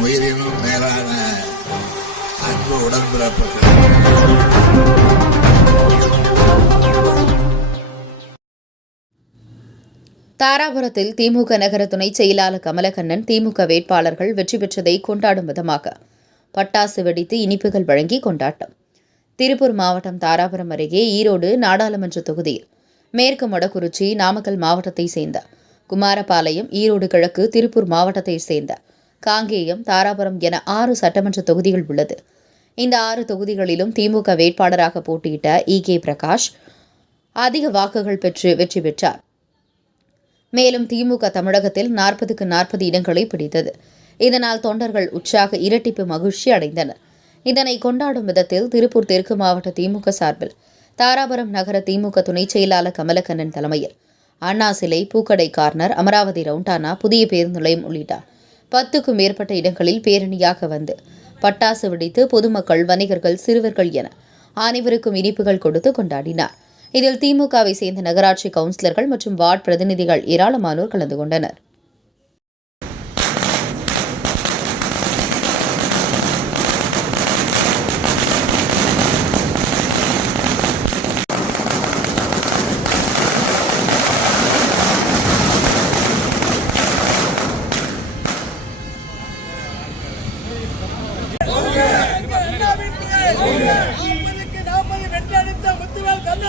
உயிரினும் மேலான அன்பு உடன்பிறப்புகள். தாராபுரத்தில் திமுக நகர துணை செயலாளர் கமலக்கண்ணன் திமுக வேட்பாளர்கள் வெற்றி பெற்றதை கொண்டாடும் விதமாக பட்டாசு வெடித்து இனிப்புகள் வழங்கி கொண்டாட்டம். திருப்பூர் மாவட்டம் தாராபுரம் அருகே ஈரோடு நாடாளுமன்ற தொகுதியில் மேற்கு மொடக்குறிச்சி நாமக்கல் மாவட்டத்தை சேர்ந்த குமாரபாளையம் ஈரோடு கிழக்கு திருப்பூர் மாவட்டத்தை சேர்ந்த காங்கேயம் தாராபுரம் என ஆறு சட்டமன்ற தொகுதிகள் உள்ளது. இந்த ஆறு தொகுதிகளிலும் திமுக வேட்பாளராக போட்டியிட்ட இ. கே. பிரகாஷ் அதிக வாக்குகள் பெற்று வெற்றி பெற்றார். மேலும் திமுக தமிழகத்தில் நாற்பதுக்கு நாற்பது இடங்களை பிடித்தது. இதனால் தொண்டர்கள் உற்சாக இரட்டிப்பு மகிழ்ச்சி அடைந்தனர். இதனை கொண்டாடும் விதத்தில் திருப்பூர் தெற்கு மாவட்ட திமுக சார்பில் தாராபுரம் நகர திமுக துணைச் செயலாளர் கமலக்கண்ணன் தலைமையில் அண்ணா சிலை பூக்கடை கார்னர் அமராவதி ரவுண்டானா புதிய பேருந்து நிலையம் உள்ளிட்டார். பத்துக்கும் மேற்பட்ட இடங்களில் பேரணியாக வந்து பட்டாசு வெடித்து பொதுமக்கள் வணிகர்கள் சிறுவர்கள் என அனைவருக்கும் இனிப்புகள் கொடுத்து கொண்டாடினார். இதில் திமுகவை சேர்ந்த நகராட்சி கவுன்சிலர்கள் மற்றும் வார்டு பிரதிநிதிகள் ஏராளமானோர் கலந்து கொண்டனர் நாற்பதுக்கு நாற்பது வென்றெடுத்த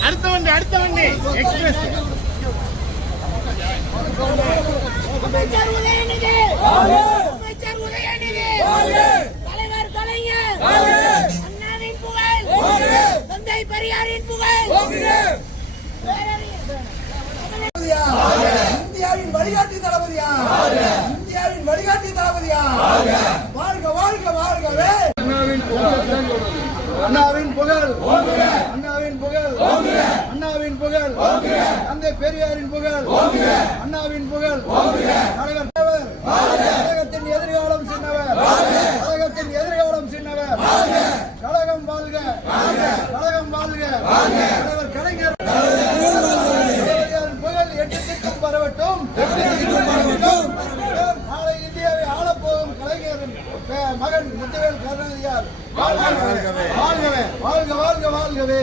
அடுத்த வண்டி அடுத்த வண்டி எக்ஸ்பிரஸ் தலைவர் கலைஞர் அண்ணாவின் புகழ் தந்தை பெரியாரின் புகழ் இந்தியாவின் வழிகாட்டி தளபதியா இந்தியாவின் வழிகாட்டி தளபதியா வாழ்க வாழ்க வாழ்கவே அண்ணாவின் புகழ் அண்ணாவின் புகழ். அண்ணாவின் புகழ். தந்தை பெரியாரின் புகழ். அண்ணாவின் புகழ். தலைவர். கழகத்தின் எதிர்காலம் சின்னவர். கழகத்தின் எதிர்காலம் சின்னவர். கழகம் வாழ்க. கழகம் வாழ்க. தலைவர் கலைஞர். புகழ் எட்டு திக்கும் பரவட்டும். நாளை இந்தியாவை ஆளப்போகும் கலைஞரின் மகன் முத்துவேல் கருணாநிதியார். வாழ்கவே. வாழ்கவே. வாழ்க வாழ்க வாழ்கவே.